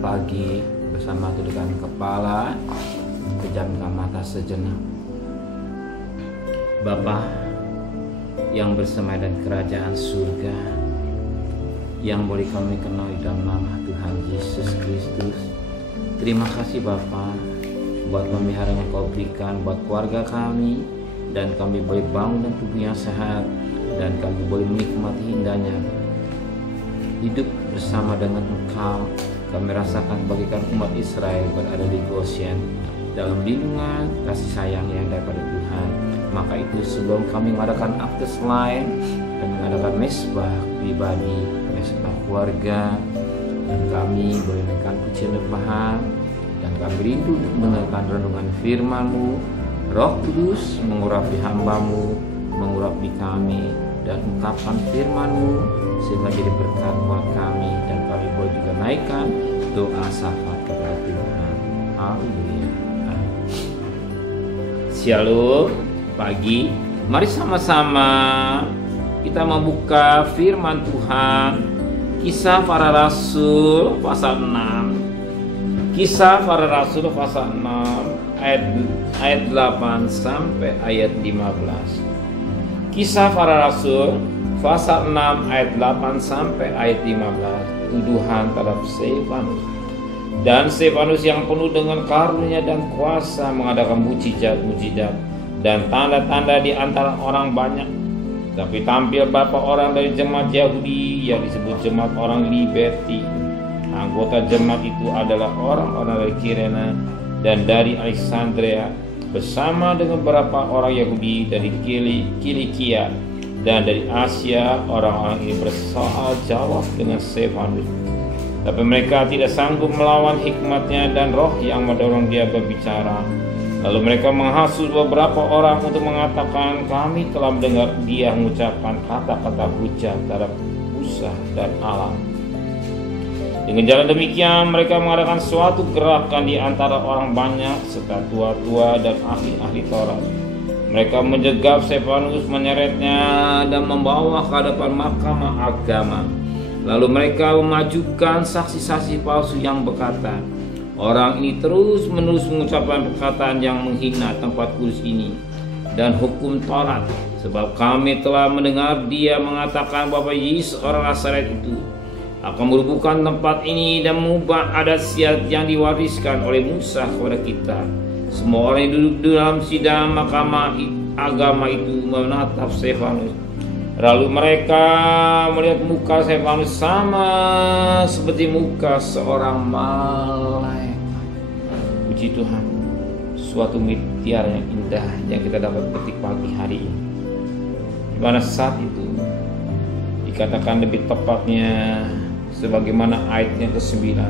pagi bersama tundukkan kepala, pejamkan mata sejenak. Bapa yang bersama dan kerajaan surga, yang boleh kami kenal dalam nama Tuhan Yesus Kristus. Terima kasih Bapa buat pemeliharaan yang Kau berikan buat keluarga kami, dan kami boleh bangun dan tubuh yang sehat, dan kami boleh menikmati indahnya hidup bersama dengan Engkau. Kami rasakan bagikan umat Israel berada di Goshen dalam lindungan kasih sayang yang daripada Tuhan. Maka itu sebelum kami mengadakan akte lain, kami mengadakan mesbah pribadi, mesbah keluarga, dan kami boleh menaikkan pujian rebahan, dan kami rindu untuk mendengarkan renungan firman-Mu. Roh Kudus mengurapi hamba-Mu, mengurapi kami, dan ungkapan firman-Mu sehingga jadi berkat buat kami, dan kami boleh juga naikkan doa syafaat kepada Tuhan. Haleluya. Shalom. Pagi, mari sama-sama kita membuka firman Tuhan. Kisah Para Rasul pasal 6. Kisah Para Rasul pasal 6 ayat 8 sampai ayat 15. Kisah Para Rasul pasal 6 ayat 8 sampai ayat 15. Tuduhan terhadap Stefanus. Dan Stefanus yang penuh dengan karunia dan kuasa mengadakan mujizat-mujizat dan tanda-tanda di antara orang banyak. Tapi tampil beberapa orang dari jemaat Yahudi yang disebut jemaat orang Liberti. Anggota jemaat itu adalah orang-orang dari Kirene dan dari Alexandria, bersama dengan beberapa orang Yahudi dari Kilikia dan dari Asia. Orang-orang ini bersoal jawab dengan Stefanus, tapi mereka tidak sanggup melawan hikmatnya dan roh yang mendorong dia berbicara. Lalu mereka menghasut beberapa orang untuk mengatakan, kami telah mendengar dia mengucapkan kata-kata hujat terhadap Musa dan alam. Dengan jalan demikian mereka mengadakan suatu gerakan di antara orang banyak serta tua-tua dan ahli-ahli Taurat. Mereka menjegat Stefanus, menyeretnya dan membawa ke hadapan mahkamah agama. Lalu mereka memajukan saksi-saksi palsu yang berkata, orang ini terus-menerus mengucapkan perkataan yang menghina tempat kudus ini dan hukum Taurat, sebab kami telah mendengar dia mengatakan bahwa Yesus orang Nazaret itu akan merubuhkan tempat ini dan mengubah adat istiadat yang diwariskan oleh Musa kepada kita. Semua orang yang duduk dalam sidang mahkamah agama itu menatap Stefanus. Lalu mereka melihat muka Stefanus sama seperti muka seorang malaikat. Puji Tuhan, suatu mutiara yang indah yang kita dapat petik pagi hari ini. Di mana saat itu dikatakan lebih tepatnya sebagaimana ayat yang ke-9.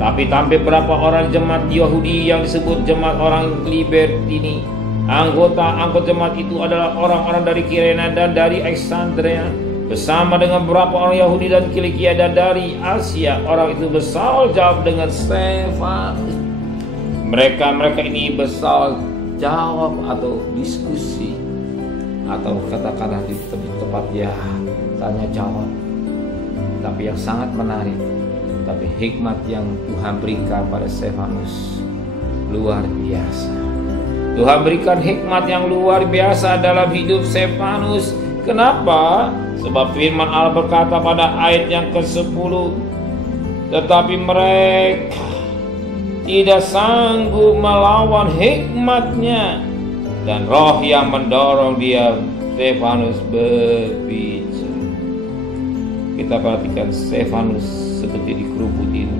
Tapi tampil beberapa orang jemaat Yahudi yang disebut jemaat orang Libertini. Anggota jemaat itu adalah orang-orang dari Kirene dan dari Alexandria, bersama dengan beberapa orang Yahudi dan Kilikia dan dari Asia. Orang itu bersoal jawab dengan Stefanus. Mereka ini bersoal jawab atau diskusi, atau kata-kata di tempat ya tanya jawab. Tapi yang sangat menarik, tapi hikmat yang Tuhan berikan pada Stefanus luar biasa. Tuhan berikan hikmat yang luar biasa dalam hidup Stefanus. Kenapa? Sebab firman Allah berkata pada ayat yang ke-10, tetapi mereka tidak sanggup melawan hikmatnya dan roh yang mendorong dia, Stefanus, berbicara. Kita perhatikan Stefanus seperti dikerubuti,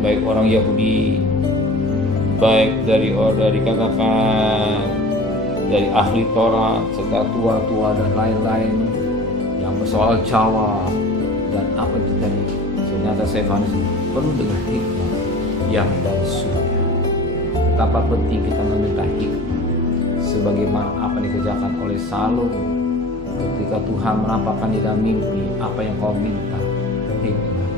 baik orang Yahudi, baik dari katakan dari ahli Taurat serta tua-tua dan lain-lain yang bersoal jawab. Dan apa itu tadi? Ternyata Stefanus penuh dengan hikmat yang dari surga. Betapa penting kita meminta hikmat, sebagaimana apa yang dikerjakan oleh Salomo ketika Tuhan menampakkan di dalam mimpi apa yang kau minta, hikmat.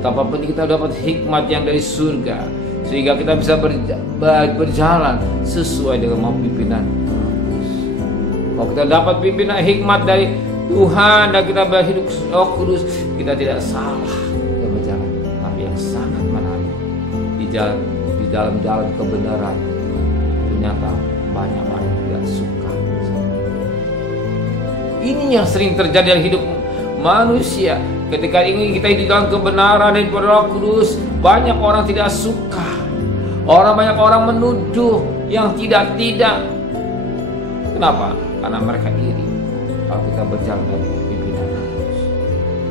Betapa penting kita dapat hikmat yang dari surga, sehingga kita bisa berjalan sesuai dengan mau pimpinan. Kalau kita dapat pimpinan hikmat dari Tuhan dan kita berhidup Roh Kudus, kita tidak salah dan di dalam jalan kebenaran, ternyata banyak orang yang tidak suka. Ini yang sering terjadi dalam hidup manusia. Ketika ingin kita hidup dalam kebenaran dan Roh Kudus, banyak orang tidak suka. Banyak orang menuduh yang tidak. Kenapa? Karena mereka iri kalau kita berjalan dari pimpinan Kudus.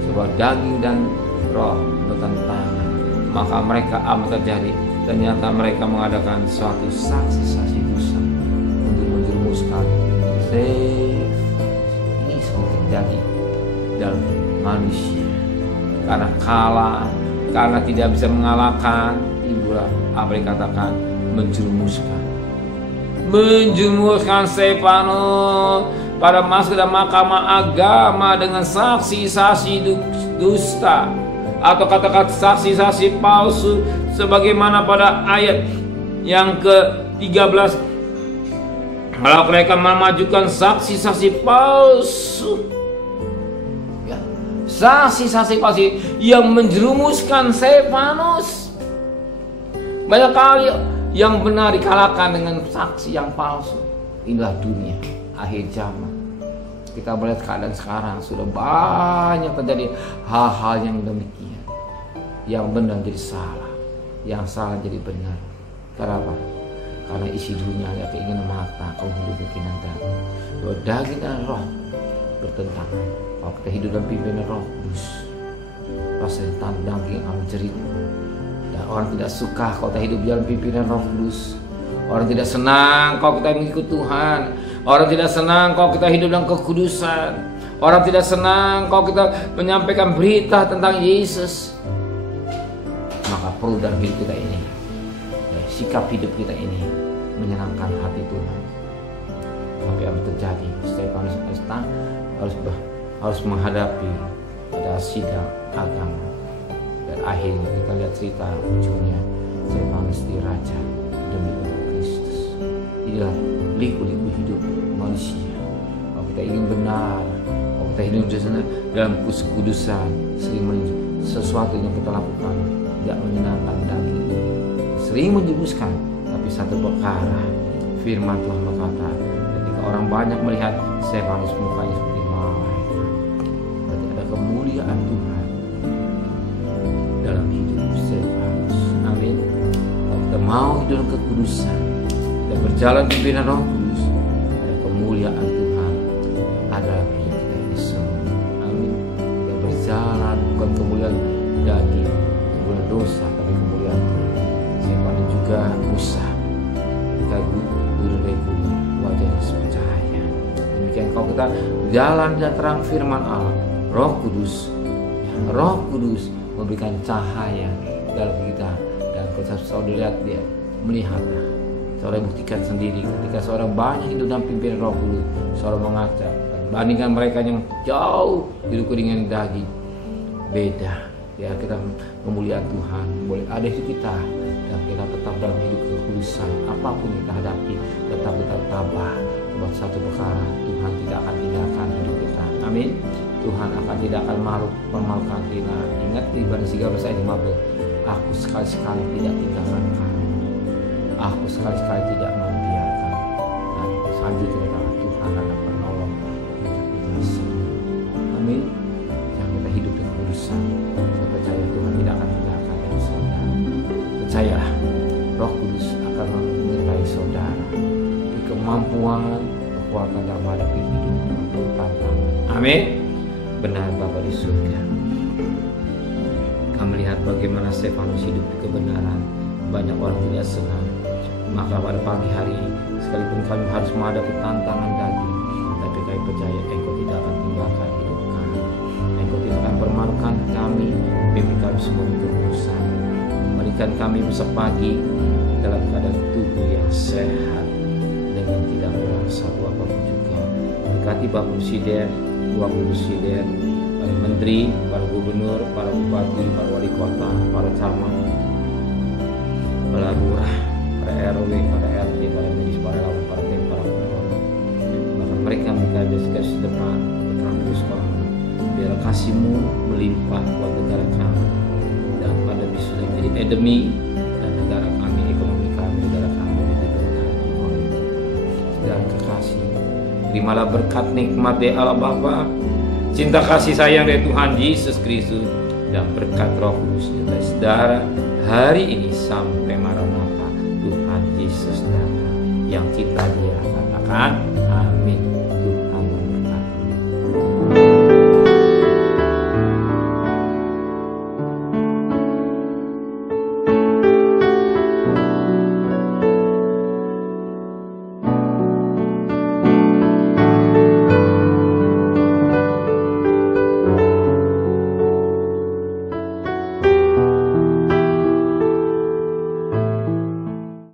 Sebab daging dan roh bertentangan, maka mereka amat terjadi. Ternyata mereka mengadakan suatu saksi-saksi dosa untuk menjerumuskan. Ini sering terjadi dalam manusia. Karena kalah, karena tidak bisa mengalahkan, timbullah apa dikatakan menjerumuskan Stefanus pada masuk ke dalam mahkamah agama dengan saksi-saksi dusta atau kata-kata saksi-saksi palsu, sebagaimana pada ayat yang ke-13, kalau mereka memajukan saksi-saksi palsu, saksi-saksi palsu yang menjerumuskan Stefanus. Banyak kali yang benar dikalahkan dengan saksi yang palsu. Inilah dunia akhir zaman. Kita melihat keadaan sekarang sudah banyak terjadi hal-hal yang demikian. Yang benar jadi salah, yang salah jadi benar. Kenapa? Karena isi dunia hanya keinginan mata, kaum hidup keinginan daging. Bahwa daging dan roh bertentangan. Kalau kita hidup dalam pimpinan Roh Kudus, rasanya daging akan jerit. Dan orang tidak suka kalau kita hidup dalam pimpinan Roh Kudus. Orang tidak senang kalau kita mengikut Tuhan. Orang tidak senang kalau kita hidup dalam kekudusan. Orang tidak senang kalau kita menyampaikan berita tentang Yesus. Maka perlu dalam hidup kita ini, sikap hidup kita ini menyenangkan hati Tuhan. Tapi apa terjadi? Stefanus harus menghadapi pada sidang agama. Dan akhirnya kita lihat cerita ujungnya, Stefanus diraja demi Kristus. Inilah liku-liku hidup manusia. Kalau kita ingin benar, kalau kita hidup dalam kekudusan, sering sesuatu yang kita lakukan tidak menyenangkan daging, sering menjerumuskan. Tapi satu perkara, firman Tuhan berkata, ketika orang banyak melihat Stefanus mukanya seperti malaikat, berarti ada kemuliaan Tuhan dalam hidup Stefanus. Amin. Kalau kita mau hidup dalam kekudusan dan berjalan pimpinan Roh Kudus, ada kemuliaan Tuhan ada dalam hidup kita ini semua. Amin. Kita berjalan bukan kemuliaan daging, kemuliaan dosa, tapi kemuliaan Tuhan. Stefanus juga Musa, kita guru dari guru, wajahnya bercahaya. Demikian kalau kita jalan dan terang firman Allah, Roh Kudus memberikan cahaya dalam kita. Dan kalau saudara lihat, dia melihatnya. Saudara buktikan sendiri ketika seorang banyak hidup dalam pimpinan Roh Kudus, saudara mengajak bandingkan mereka yang jauh hidup dengan daging. Beda. Ya, kita kemuliaan Tuhan boleh ada di kita, dan kita tetap dalam hidup kekudusan. Apapun yang kita hadapi, tetap kita tabah. Buat satu perkara, Tuhan tidak akan tinggalkan hidup kita. Amin. Tuhan tidak akan memalukan kita. Ingat di Ibrani 13 ayat 15, aku sekali-sekali tidak tinggalkan kamu. Aku sekali-sekali tidak membiarkan. Dan selanjutnya Tuhan akan menolong kita semua. Amin. Yang kita hidup dengan kekudusan, saya percaya Tuhan tidak akan tinggalkan saudara. Percayalah, Roh Kudus akan menyertai saudara di kemampuan, kekuatan dalam menghadapi hidup dengan tantangan. Amin. Benar Bapa di surga. Kami melihat bagaimana Stefanus hidup di kebenaran. Banyak orang tidak senang. Maka pada pagi hari, sekalipun kami harus menghadapi tantangan daging, tapi kami percaya Engkau tidak akan tinggalkan hidup kami. Engkau tidak akan permalukan kami, pimpin kami semua di kekudusan. Berikan kami besok pagi dalam keadaan tubuh yang sehat, dengan tidak kurang satu apapun juga. Berkati Bapak Presiden, Wakil Presiden, para Menteri, para Gubernur, para Bupati, para Wali Kota, para Camat, para Lurah, para RW, para RT, para medis, para lawan, para tim, para pembantu. Bahkan mereka garis depan terus kami. Biar kasih-Mu melimpah buat negara kami, dan pada bisa menjadi endemi dan negara kasih. Terimalah berkat nikmat dari Allah Bapa, cinta kasih sayang dari Tuhan Yesus Kristus, dan berkat Roh Kudus dari saudara hari ini sampai Maranatha Tuhan Yesus datang. Yang kita dia katakan